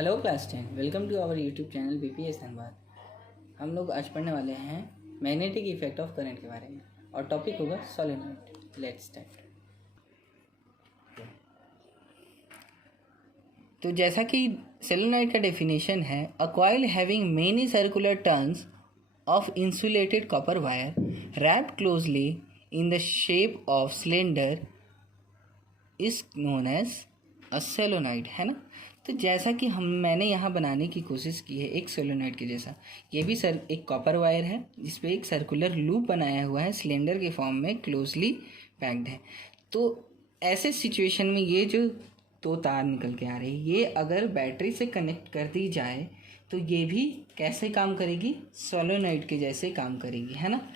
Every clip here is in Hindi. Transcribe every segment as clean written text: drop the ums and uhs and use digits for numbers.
Hello class 10, welcome to our YouTube channel BPS Dhanbad. हम लोग आज पढ़ने वाले हैं मैग्नेटिक इफेक्ट ऑफ करंट के बारे में और टॉपिक होगा सोलेनॉइड। Let's start. तो जैसा कि सोलेनॉइड का डेफिनेशन है, a coil having many circular turns of insulated copper wire wrapped closely in the shape of cylinder is known as a solenoid, है ना। तो जैसा कि मैंने यहाँ बनाने की कोशिश की है एक सोलेनॉइड के जैसा, ये भी एक कॉपर वायर है जिस पे एक सर्कुलर लूप बनाया हुआ है, सिलेंडर के फॉर्म में क्लोजली पैक्ड है। तो ऐसे सिचुएशन में ये जो दो तार निकल के आ रही है, ये अगर बैटरी से कनेक्ट कर दी जाए तो ये भी कैसे काम करेगी, सोलेनॉइड के जैसे काम करेगी, है ना।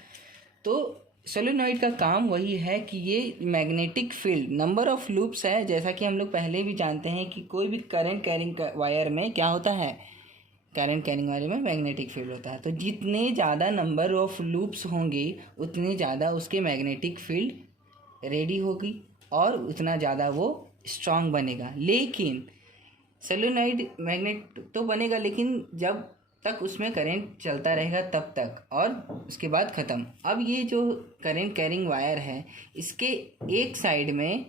तो सोलेनॉइड का काम वही है कि ये magnetic field, number of loops है, जैसा कि हम लोग पहले भी जानते हैं कि कोई भी करंट कैरिंग वायर में क्या होता है, करंट कैरिंग वायर में मैग्नेटिक फील्ड होता है। तो जितने ज़्यादा नंबर ऑफ लूप्स होंगे उतने ज़्यादा उसके मैग्नेटिक फील्ड रेडी होगी और उतना ज़्यादा वो स्ट्रांग बनेगा। लेकिन सोलेनॉइड मैग्नेट तो बनेगा, लेकिन जब तक उसमें करंट चलता रहेगा तब तक, और उसके बाद ख़त्म। अब ये जो करंट कैरिंग वायर है, इसके एक साइड में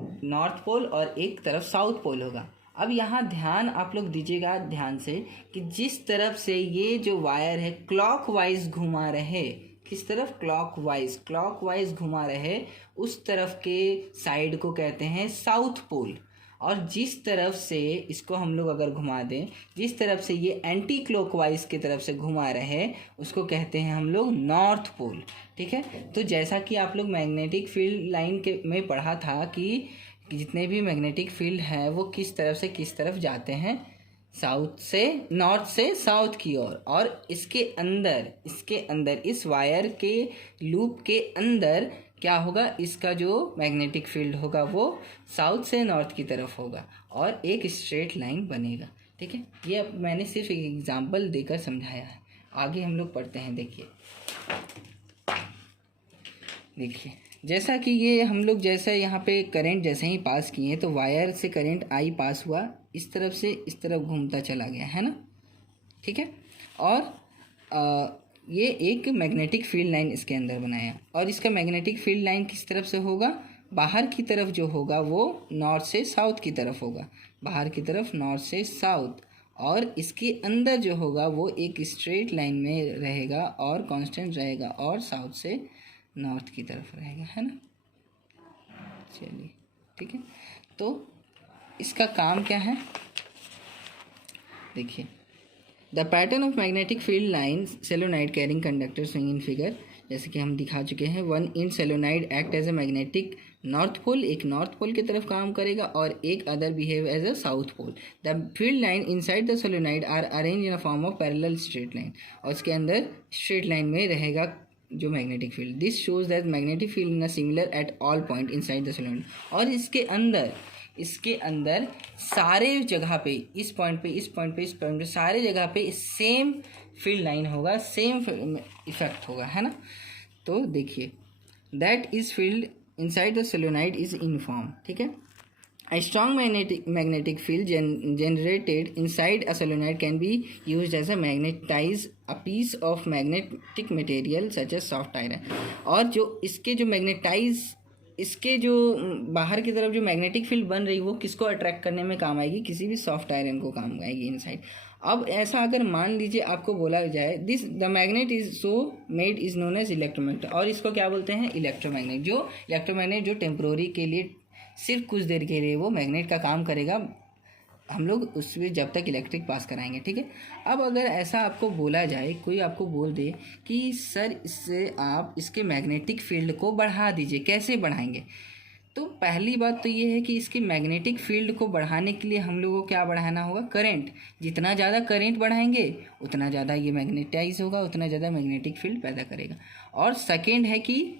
नॉर्थ पोल और एक तरफ साउथ पोल होगा। अब यहाँ ध्यान आप लोग दीजिएगा ध्यान से कि जिस तरफ से ये जो वायर है क्लॉकवाइज घुमा रहे, किस तरफ, क्लॉकवाइज घुमा रहे, उस तरफ के साइड को कहते हैं साउथ पोल। और जिस तरफ से इसको हम लोग अगर घुमा दें, जिस तरफ से ये एंटी क्लॉकवाइज की तरफ से घुमा रहे, उसको कहते हैं हम लोग नॉर्थ पोल। ठीक है। तो जैसा कि आप लोग मैग्नेटिक फील्ड लाइन के में पढ़ा था कि जितने भी मैग्नेटिक फील्ड हैं वो किस तरफ से किस तरफ जाते हैं, साउथ से, नॉर्थ से साउथ की ओर। और इसके अंदर इस वायर के लूप के अंदर क्या होगा, इसका जो मैग्नेटिक फील्ड होगा वो साउथ से नॉर्थ की तरफ होगा और एक स्ट्रेट लाइन बनेगा। ठीक है। ये अब मैंने सिर्फ एक एग्जांपल देकर समझाया है, आगे हम लोग पढ़ते हैं। देखिए जैसा कि ये हम लोग जैसा यहाँ पे करंट जैसे ही पास किए तो वायर से करंट आई पास हुआ, इस तरफ से इस तरफ घूमता चला गया, है ना। ठीक है। और ये एक मैग्नेटिक फील्ड लाइन इसके अंदर बनाया, और इसका मैग्नेटिक फील्ड लाइन किस तरफ से होगा, बाहर की तरफ जो होगा वो नॉर्थ से साउथ की तरफ होगा, बाहर की तरफ नॉर्थ से साउथ। और इसके अंदर जो होगा वो एक स्ट्रेट लाइन में रहेगा और कांस्टेंट रहेगा और साउथ से नॉर्थ की तरफ रहेगा, है ना। चलिए ठीक है। तो इसका काम क्या है, देखिए, the pattern of magnetic field line solenoid carrying conductor swing in figure, जैसे कि हम दिखा चुके हैं। One in solenoid act as a magnetic north pole, एक नॉर्थ पोल की तरफ काम करेगा और एक other behave as a south pole. The field line inside the solenoid are arrange in a form of parallel straight line, और उसके अंदर स्ट्रेट लाइन में रहेगा जो magnetic field. This shows that magnetic field in similar at all point inside the solenoid. और इसके अंदर सारे जगह पे, इस पॉइंट पे सारे जगह पे सेम फील्ड लाइन होगा, सेम इफेक्ट होगा, है ना। तो देखिए, that is field inside the solenoid is uniform. ठीक है। A strong magnetic field generated inside a solenoid can be used as a magnetize a piece of magnetic material such as soft iron। और जो इसके जो मैग्नेटाइज, इसके जो बाहर की तरफ जो मैग्नेटिक फील्ड बन रही वो किसको अट्रैक्ट करने में काम आएगी, किसी भी सॉफ्ट आयरन को काम आएगी इनसाइड। अब ऐसा अगर मान लीजिए आपको बोला जाए this the magnet is so made is known as electromagnet, और इसको क्या बोलते हैं, इलेक्ट्रोमैग्नेट। जो टेम्प्रोरी के लिए, सिर्फ कुछ देर के लिए वो मैग्नेट का काम करेगा, हम लोग उसमें जब तक इलेक्ट्रिक पास कराएंगे। ठीक है। अब अगर ऐसा आपको बोला जाए, कोई आपको बोल दे कि सर इससे आप इसके मैग्नेटिक फील्ड को बढ़ा दीजिए, कैसे बढ़ाएंगे, तो पहली बात तो ये है कि इसकी मैग्नेटिक फील्ड को बढ़ाने के लिए हम लोगों को क्या बढ़ाना होगा, करंट। जितना ज़्यादा करंट बढ़ाएंगे उतना ज़्यादा ये मैग्नेटाइज होगा, उतना ज़्यादा मैग्नेटिक फील्ड पैदा करेगा। और सेकेंड है कि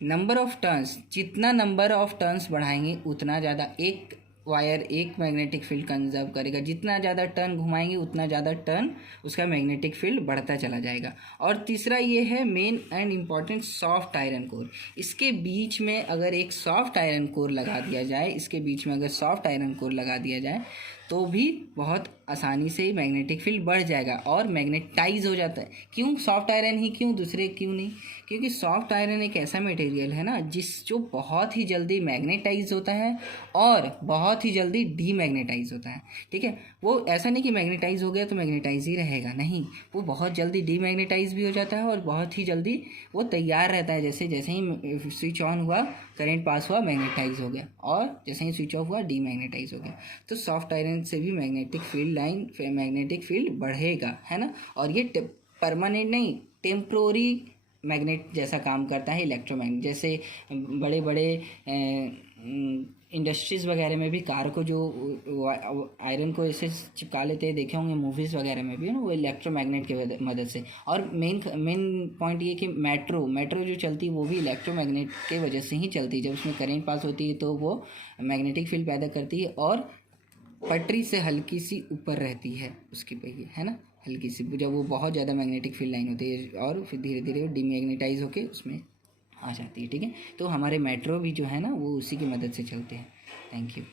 नंबर ऑफ टर्न्स, जितना नंबर ऑफ टर्न्स बढ़ाएंगे उतना ज़्यादा एक वायर एक मैग्नेटिक फील्ड कंजर्व करेगा, जितना ज़्यादा टर्न घुमाएंगे उतना ज़्यादा टर्न उसका मैग्नेटिक फील्ड बढ़ता चला जाएगा। और तीसरा ये है main and important, soft iron core. इसके बीच में अगर एक सॉफ्ट आयरन कोर लगा दिया जाए, तो भी बहुत आसानी से मैग्नेटिक फील्ड बढ़ जाएगा और मैग्नेटाइज हो जाता है। क्यों सॉफ्ट आयरन ही क्यों, दूसरे क्यों नहीं? क्योंकि सॉफ्ट आयरन एक ऐसा मटेरियल है ना जो बहुत ही जल्दी मैग्नेटाइज होता है और बहुत ही जल्दी डीमैग्नेटाइज होता है। ठीक है, वो ऐसा नहीं कि मैग्नेटाइज हो गया तो मैग्नेटाइज ही रहेगा, नहीं, वो बहुत जल्दी डीमैग्नेटाइज भी हो जाता है और बहुत ही जल्दी वो तैयार रहता है। जैसे जैसे ही स्विच ऑन हुआ, करंट पास हुआ, मैग्नेटाइज हो गया, और जैसे ही स्विच ऑफ हुआ, डीमैग्नेटाइज हो गया। तो सॉफ्ट आयरन से भी मैग्नेटिक फील्ड बढ़ेगा, है ना। और ये परमानेंट नहीं, टेम्प्रोरी मैग्नेट जैसा काम करता है इलेक्ट्रोमैग्नेट। जैसे बड़े बड़े इंडस्ट्रीज़ वगैरह में भी कार को जो आयरन को ऐसे चिपका लेते हैं, देखे होंगे मूवीज़ वगैरह में भी, है ना, वो इलेक्ट्रोमैग्नेट की मदद से। और मेन पॉइंट ये कि मेट्रो जो चलती है वो भी इलेक्ट्रोमैग्नेट के वजह से ही चलती है। जब उसमें करंट पास होती है तो वो मैग्नेटिक फील्ड पैदा करती है और पटरी से हल्की सी ऊपर रहती है उसकी पहिए, है ना, हल्की सी। जब वो बहुत ज़्यादा मैग्नेटिक फील्ड लाइन होती है और फिर धीरे धीरे वो डीमैग्नेटाइज होके उसमें आ जाती है। ठीक है, तो हमारे मेट्रो भी जो है ना वो उसी की मदद से चलते हैं। Thank you.